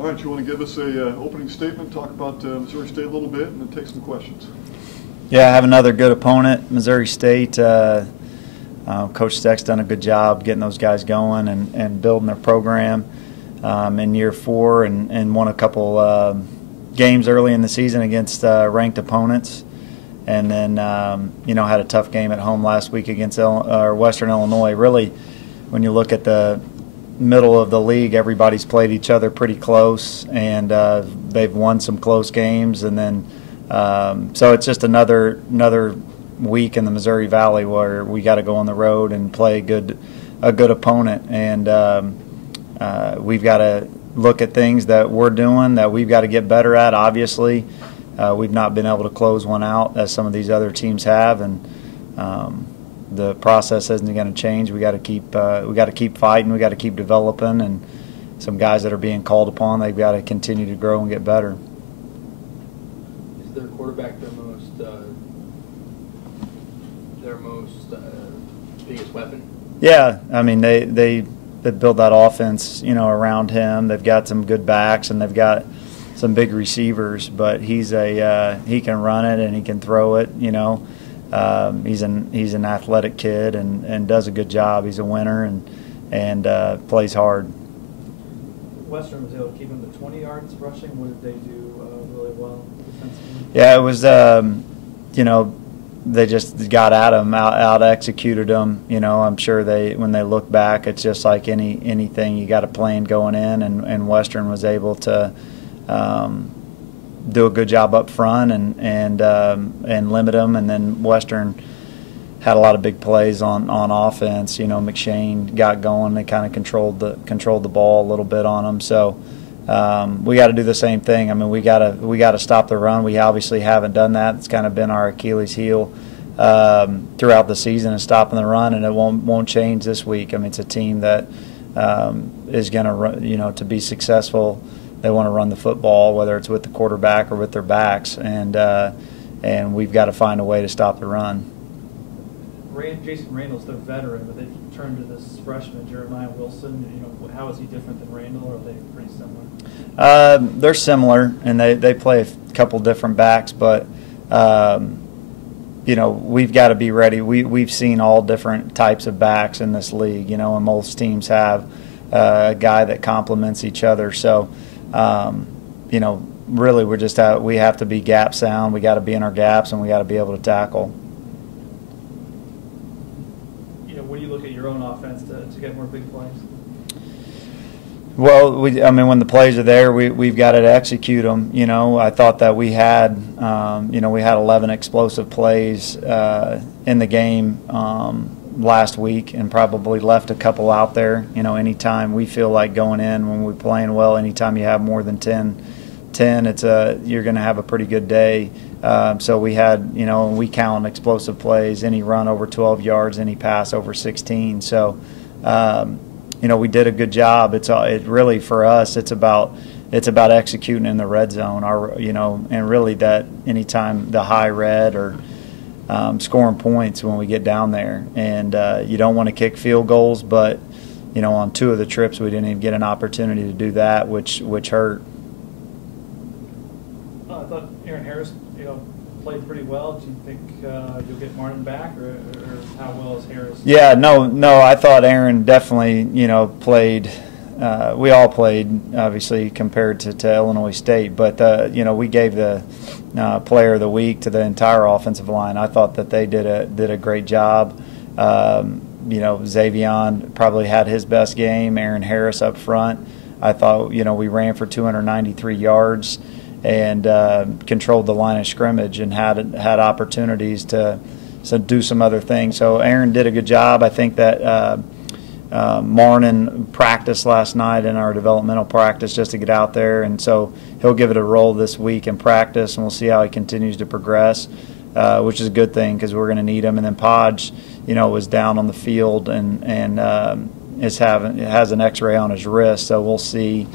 All right, you want to give us a opening statement, talk about Missouri State a little bit, and then take some questions. Yeah, I have another good opponent, Missouri State. Coach Steck's done a good job getting those guys going and building their program in year 4 and won a couple games early in the season against ranked opponents. And then, had a tough game at home last week against Western Illinois. Really, when you look at the middle of the league, everybody's played each other pretty close, and they've won some close games. And then, so it's just another week in the Missouri Valley where we got to go on the road and play a good opponent. And we've got to look at things that we're doing that we've got to get better at. Obviously, we've not been able to close one out as some of these other teams have, and the process isn't going to change. We got to keep fighting. We got to keep developing, and some guys that are being called upon, they've got to continue to grow and get better. Is their quarterback their most biggest weapon? Yeah, I mean they build that offense, around him. They've got some good backs and they've got some big receivers, but he can run it and he can throw it. He's an athletic kid and does a good job. He's a winner and plays hard. Western was able to keep him to 20 yards rushing. What did they do really well defensively? Yeah, it was they just got at him, out executed him. I'm sure when they look back, it's just like anything. You got a plan going in, and Western was able to do a good job up front and limit them. And then Western had a lot of big plays on offense. McShane got going. They kind of controlled the ball a little bit on them. So we got to do the same thing. I mean, we got to stop the run. We obviously haven't done that. It's kind of been our Achilles heel throughout the season, is stopping the run, and it won't change this week. I mean, it's a team that is going to run. To be successful, they want to run the football, whether it's with the quarterback or with their backs, and we've got to find a way to stop the run. Jason Randall's their veteran, but they turned to this freshman, Jeremiah Wilson. How is he different than Randall, or are they pretty similar? They're similar, and they play a couple different backs, but we've got to be ready. We've seen all different types of backs in this league, and most teams have a guy that complements each other. So, really, we have to be gap sound. We got to be in our gaps, and we got to be able to tackle. When you look at your own offense to get more big plays? Well, when the plays are there, we've got to execute them. I thought that we had 11 explosive plays in the game last week, and probably left a couple out there. Anytime we feel like going in when we're playing well, anytime you have more than 10, you're going to have a pretty good day. So we had, we count explosive plays, any run over 12 yards, any pass over 16. So, we did a good job. It really, for us, it's about executing in the red zone. And really that anytime the high red or scoring points when we get down there. And you don't want to kick field goals, but on 2 of the trips we didn't even get an opportunity to do that, which hurt. I thought Aaron Harris, played pretty well. Do you think you'll get Martin back, or how well is Harris? Yeah, no. I thought Aaron definitely, played. We all played, obviously, compared to Illinois State. But we gave the Player of the Week to the entire offensive line. I thought that they did a great job. Xavion probably had his best game. Aaron Harris up front. I thought we ran for 293 yards. And controlled the line of scrimmage and had opportunities to do some other things. So Aaron did a good job. I think that Marnin practiced last night in our developmental practice just to get out there, and so he'll give it a roll this week in practice, and we'll see how he continues to progress, which is a good thing because we're going to need him. And then Podge, was down on the field and has an X-ray on his wrist, so we'll see.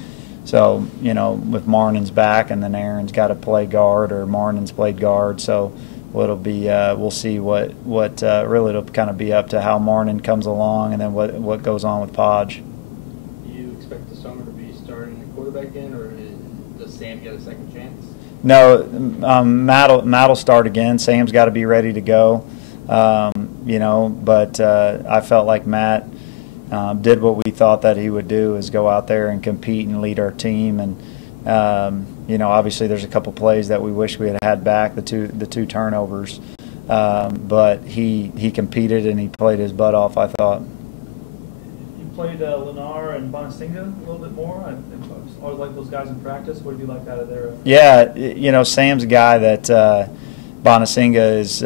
So, with Marnin's back and then Aaron's got to play guard or Marnin's played guard. So it'll be we'll see what really it'll kind of be up to how Marnin comes along and then what goes on with Podge. Do you expect to Summer to be starting the quarterback again, or does Sam get a second chance? No, Matt'll start again. Sam's got to be ready to go. But I felt like Matt did what we thought that he would do, is go out there and compete and lead our team. And obviously there's a couple plays that we wish we had had back, the two turnovers. But he competed and he played his butt off, I thought. You played Lennar and Bonasinga a little bit more. I always like those guys in practice. What did you like out of their effort? Yeah, Sam's a guy that Bonasinga is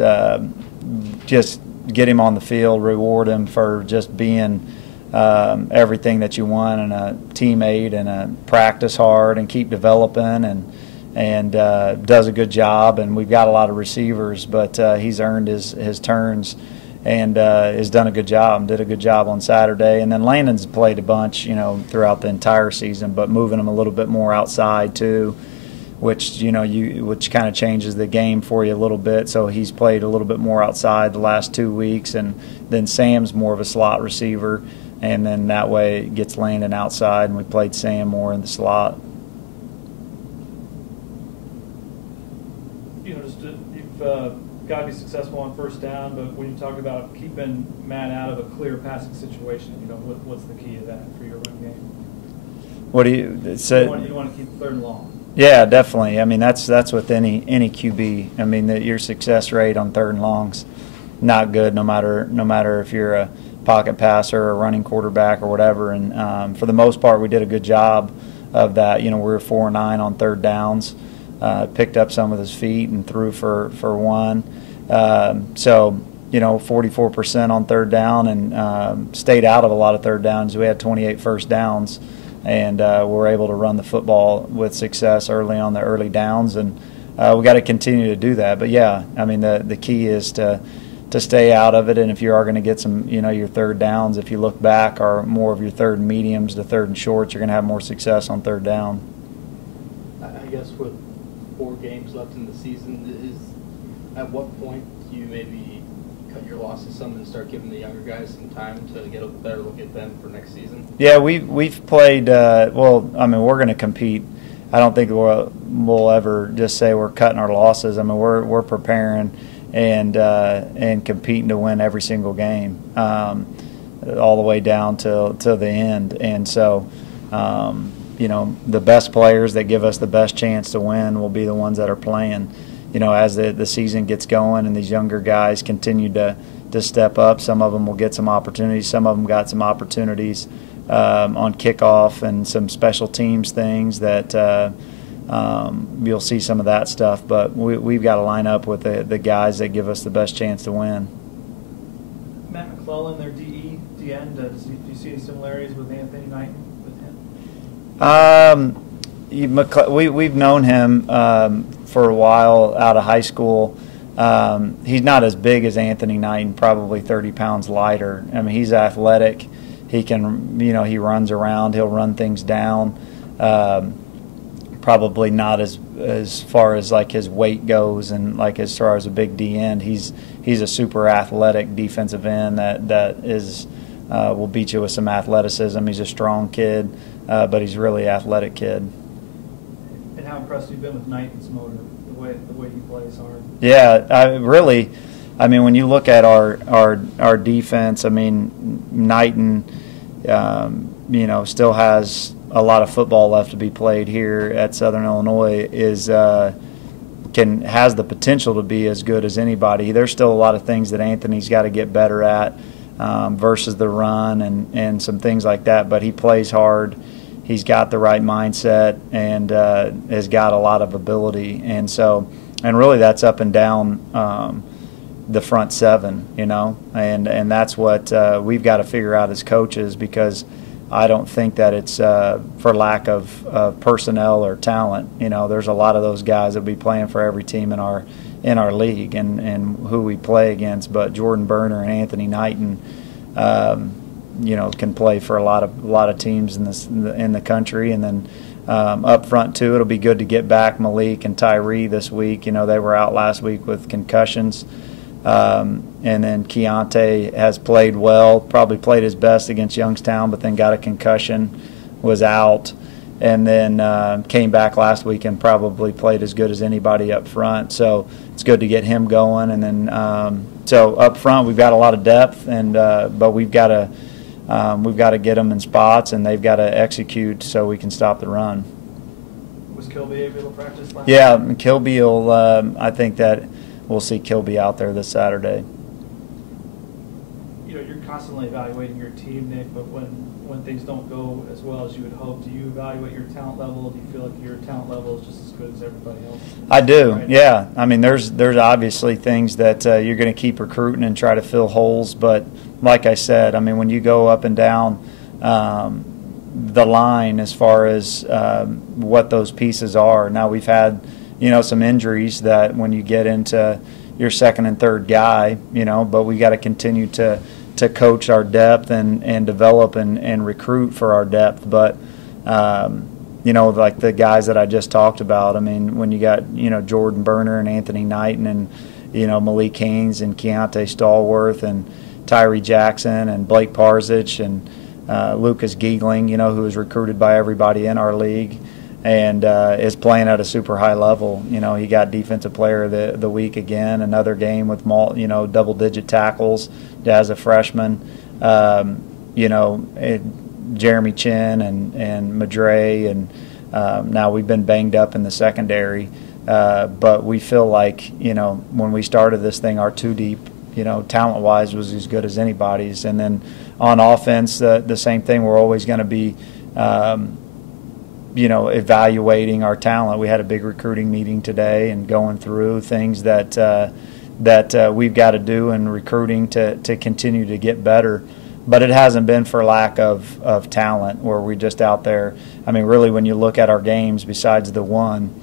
just get him on the field, reward him for just being everything that you want, and a teammate, and practice hard and keep developing, and does a good job. And we've got a lot of receivers, but he's earned his turns and has done a good job, did a good job on Saturday. And then Landon's played a bunch, throughout the entire season, but moving him a little bit more outside too, which which kind of changes the game for you a little bit. So he's played a little bit more outside the last 2 weeks, and then Sam's more of a slot receiver, and then that way it gets Landon outside, and we played Sam more in the slot. You've got to be successful on first down, but when you talk about keeping Matt out of a clear passing situation, what's the key to that for your run game? What do you say? You want to keep third and long. Yeah, definitely. I mean, that's with any QB. I mean, your success rate on third and long's not good, no matter if you're a pocket passer or a running quarterback or whatever. And for the most part, we did a good job of that. We were 4-9 on third downs. Picked up some with his feet and threw for one. So 44% on third down, and stayed out of a lot of third downs. We had 28 first downs, and we're able to run the football with success early on the early downs, and we got to continue to do that. But yeah, I mean the key is to stay out of it, and if you are going to get some, your third downs, if you look back, are more of your third and mediums to third and shorts, you're going to have more success on third down. I guess with 4 games left in the season, at what point do you maybe cut your losses some and start giving the younger guys some time to get a better look at them for next season? Yeah, we've played. We're going to compete. I don't think we'll ever just say we're cutting our losses. I mean, we're preparing and competing to win every single game, all the way down to the end. And so, the best players that give us the best chance to win will be the ones that are playing. As the season gets going and these younger guys continue to step up, some of them will get some opportunities. Some of them got some opportunities on kickoff and some special teams things that you'll see some of that stuff. But we've got to line up with the guys that give us the best chance to win. Matt McClellan, their DE, end, do you see any similarities with Anthony Knighton? We've known him for a while out of high school. He's not as big as Anthony Knighton, probably 30 pounds lighter. I mean, he's athletic. He can, he runs around. He'll run things down. Probably not as far as like his weight goes, and like as far as a big D end. He's a super athletic defensive end that is will beat you with some athleticism. He's a strong kid, but he's a really athletic kid. And how impressed have you been with Knighton's motor, the way he plays hard? Yeah, when you look at our defense, I mean, Knighton, still has a lot of football left to be played here at Southern Illinois. Has the potential to be as good as anybody. There's still a lot of things that Anthony's got to get better at versus the run and some things like that. But he plays hard. He's got the right mindset and has got a lot of ability. And really that's up and down the front seven, and that's what we've got to figure out as coaches, because I don't think that it's for lack of personnel or talent. There's a lot of those guys that will be playing for every team in our league and who we play against. But Jordan Berner and Anthony Knighton, can play for a lot of teams in the country. And then up front too, it'll be good to get back Malik and Tyree this week. They were out last week with concussions. And then Keontae has played well, probably played his best against Youngstown, but then got a concussion. was out, and then came back last week and probably played as good as anybody up front. So it's good to get him going. And then so up front we've got a lot of depth, and but we've got to get them in spots, and they've got to execute so we can stop the run. Was Kilby able to practice last Yeah, night? Kilby will. I think that we'll see Kilby out there this Saturday. You know, you're constantly evaluating your team, Nick, but when things don't go as well as you would hope, do you evaluate your talent level? Do you feel like your talent level is just as good as everybody else? I do, Right? yeah. I mean, there's obviously things that you're going to keep recruiting and try to fill holes, but like I said, I mean, when you go up and down the line as far as what those pieces are. Now we've had, some injuries that when you get into your second and third guy, but we got to continue to coach our depth and develop and recruit for our depth. But, like the guys that I just talked about, I mean, when you got, Jordan Berner and Anthony Knighton and, Malik Haynes and Keontae Stallworth and Tyree Jackson and Blake Parzich and Lucas Giegling, who was recruited by everybody in our league and is playing at a super high level. He got Defensive Player of the Week again, another game with double-digit tackles as a freshman. Jeremy Chin and Madre, and now we've been banged up in the secondary. But we feel like, when we started this thing, our two deep, talent-wise was as good as anybody's. And then on offense, the same thing. We're always going to be, evaluating our talent. We had a big recruiting meeting today and going through things that we've got to do in recruiting to continue to get better. But it hasn't been for lack of talent where we're just out there. I mean, really, when you look at our games, besides the one,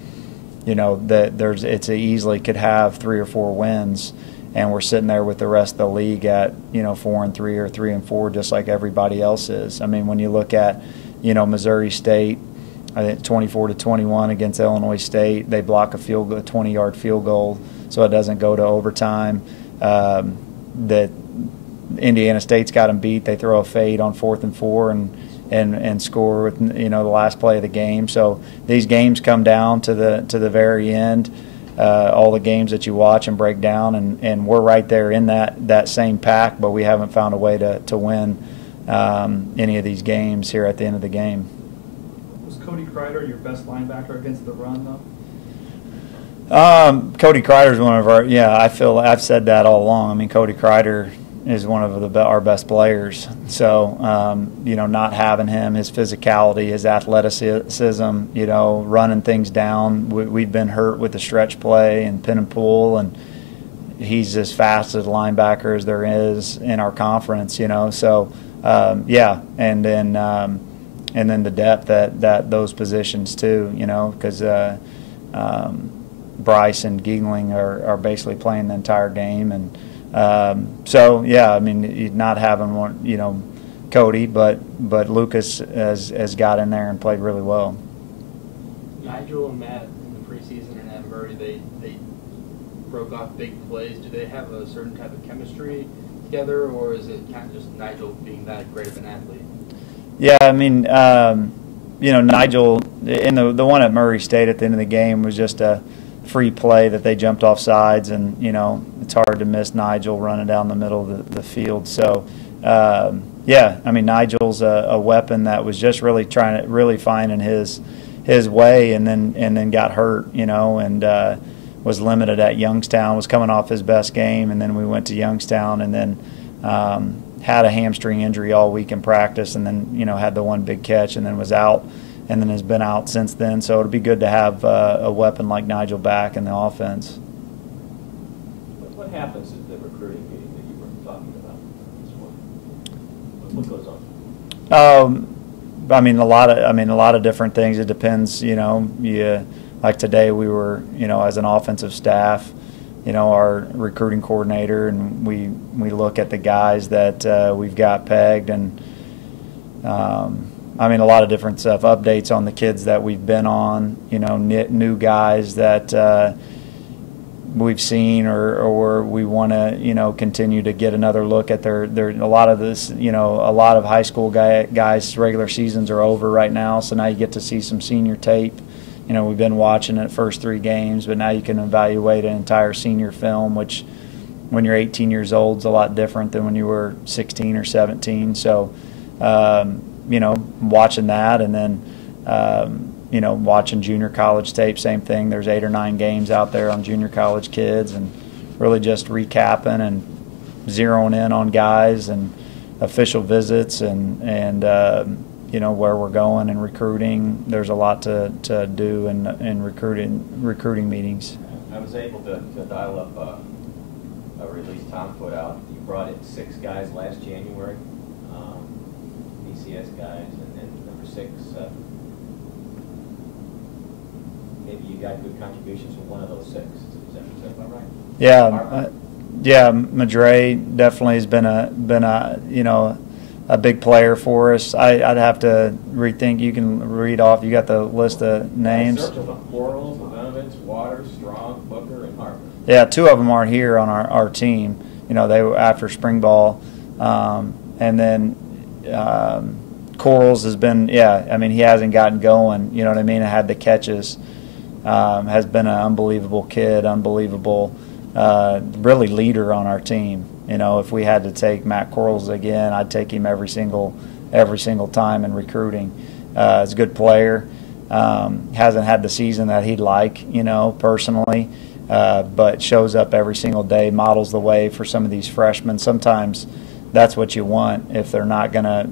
it's easily could have 3 or 4 wins, and we're sitting there with the rest of the league at 4-3 or 3-4, just like everybody else is. I mean, when you look at Missouri State, I think 24-21 against Illinois State, they block a 20-yard field goal, so it doesn't go to overtime. That Indiana State's got them beat. They throw a fade on 4th and 4 and score with the last play of the game. So these games come down to the very end. All the games that you watch and break down, and we're right there in that same pack, but we haven't found a way to win any of these games here at the end of the game. Was Cody Kreider your best linebacker against the run, though? Cody Kreider's one of our. Yeah, I feel I've said that all along. I mean, Cody Kreider is one of our best players. So, not having him, his physicality, his athleticism, running things down. We've been hurt with the stretch play and pin and pull, and he's as fast as a linebacker as there is in our conference. So, and then the depth at those positions too. Because Bryce and Giegling are basically playing the entire game, and I mean, not having one, Cody, but Lucas has got in there and played really well. Nigel and Matt in the preseason and Matt Murray, they broke off big plays. Do they have a certain type of chemistry together, or is it kind of just Nigel being that great of an athlete? Yeah, I mean, Nigel in the one at Murray State at the end of the game was just a free play that they jumped off sides, and it's hard to miss Nigel running down the middle of the field. So I mean, Nigel's a weapon that was just really finding his way, and then got hurt, and was limited at Youngstown, was coming off his best game, and then we went to Youngstown, and then had a hamstring injury all week in practice, and then had the one big catch, and then was out, and then has been out since then. So it'll be good to have a weapon like Nigel back in the offense. What happens at the recruiting meeting that you were talking about this morning? What goes on? I mean, a lot of different things. It depends. Like today, we were, as an offensive staff, our recruiting coordinator, and we look at the guys that we've got pegged, and I mean, a lot of different stuff, updates on the kids that we've been on, new guys that we've seen, or we want to continue to get another look at their a lot of this, a lot of high school guys regular seasons are over right now, so now you get to see some senior tape. We've been watching it first 3 games, but now you can evaluate an entire senior film, which when you're 18 years old is a lot different than when you were 16 or 17. So watching that, and then watching junior college tape, same thing. There's 8 or 9 games out there on junior college kids, and really just recapping and zeroing in on guys and official visits and where we're going and recruiting. There's a lot to do in recruiting meetings. I was able to dial up a release Tom put out. You brought in 6 guys last January, BCS guys, and then number 6. Maybe you got good contributions from one of those 6. Is that about right? Yeah, Madre definitely has been a big player for us. I'd have to rethink. You can read off. You got the list of names. Quarles, Evans, Waters, Strong, Booker, and Harper. Yeah, 2 of them aren't here on our team. They were after spring ball, and then Quarles has been. Yeah, I mean he hasn't gotten going. You know what I mean? Had the catches. Has been an unbelievable kid, unbelievable, really leader on our team. If we had to take Matt Quarles again, I'd take him every single time in recruiting. He's a good player. Hasn't had the season that he'd like, personally, but shows up every single day, models the way for some of these freshmen. Sometimes that's what you want if they're not going to,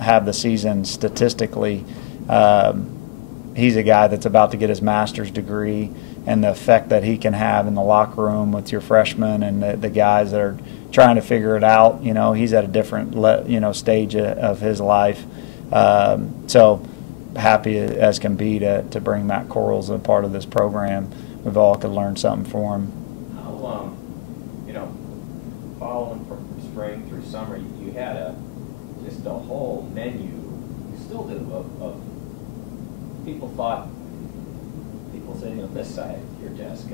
have the season statistically. He's a guy that's about to get his master's degree, and the effect that he can have in the locker room with your freshmen and the guys that are trying to figure it out. He's at a different stage of his life. So happy as can be to bring Matt Quarles as a part of this program. We've all could learn something for him. How following from spring through summer, you had just a whole menu. You still do of people sitting on this side of your desk,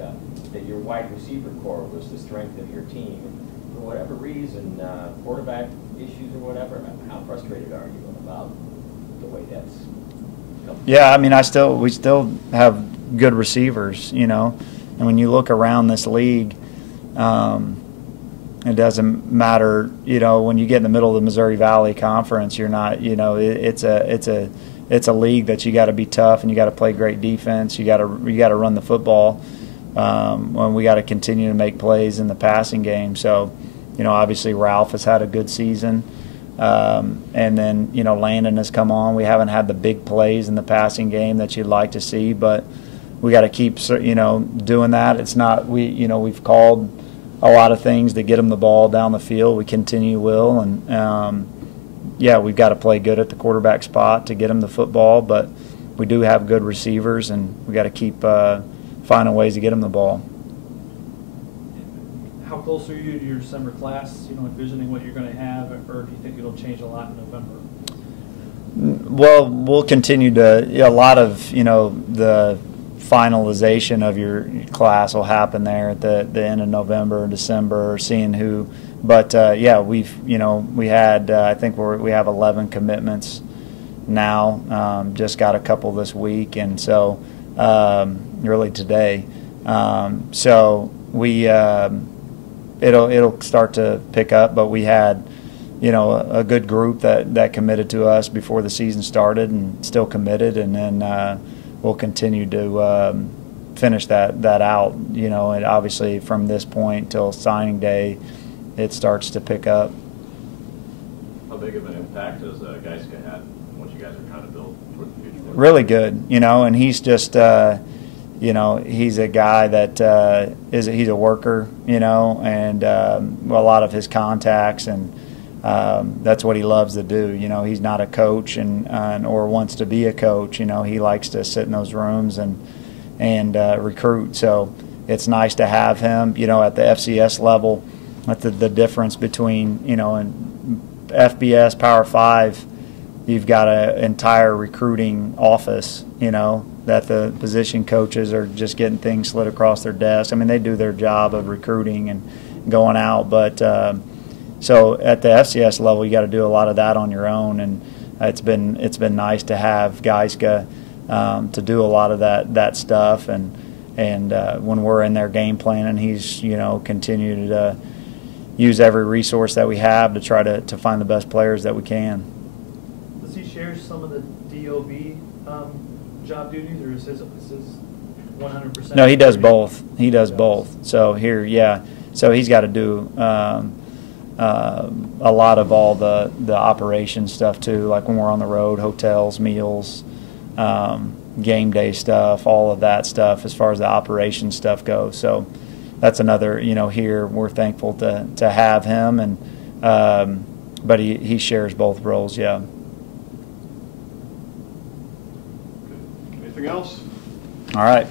that your wide receiver core was the strength of your team. And for whatever reason, quarterback issues or whatever, how frustrated are you about the way that's come? Yeah, I mean, we still have good receivers, and when you look around this league, it doesn't matter, when you get in the middle of the Missouri Valley Conference, you're not, it's a league that you got to be tough and you got to play great defense. You got to run the football. When we got to continue to make plays in the passing game. So, obviously Ralph has had a good season, and then Landon has come on. We haven't had the big plays in the passing game that you'd like to see, but we got to keep doing that. It's not we've called a lot of things to get them the ball down the field. We will, and we've got to play good at the quarterback spot to get them the football, but we do have good receivers, and we got to keep finding ways to get them the ball. How close are you to your December class, envisioning what you're going to have, or do you think it'll change a lot in November? Well, we'll continue to, a lot of, the finalization of your class will happen there at the end of November or December, seeing who. But we had I think we have 11 commitments now. Just got a couple this week, and so really today. So we it'll start to pick up. But we had a good group that committed to us before the season started, and still committed, and then we'll continue to finish that out. And obviously from this point till signing day, it starts to pick up. How big of an impact has Geiska had on what you guys are trying to build for the future? Really good, and he's just, he's a guy that he's a worker, and a lot of his contacts, and that's what he loves to do. He's not a coach or wants to be a coach. He likes to sit in those rooms and recruit. So it's nice to have him, at the FCS level. The difference between, and FBS Power 5, you've got an entire recruiting office, that the position coaches are just getting things slid across their desk. I mean, they do their job of recruiting and going out, but so at the FCS level, you got to do a lot of that on your own, and it's been nice to have Geiska to do a lot of that stuff, and when we're in there game planning, he's continued to use every resource that we have to try to find the best players that we can. Does he share some of the DOB job duties, or is his 100%? No, he does both. He does both. So here, yeah. So he's got to do a lot of all the operation stuff too, like when we're on the road, hotels, meals, game day stuff, all of that stuff as far as the operation stuff goes. So that's another, here we're thankful to have him, and but he shares both roles, yeah. Anything else? All right.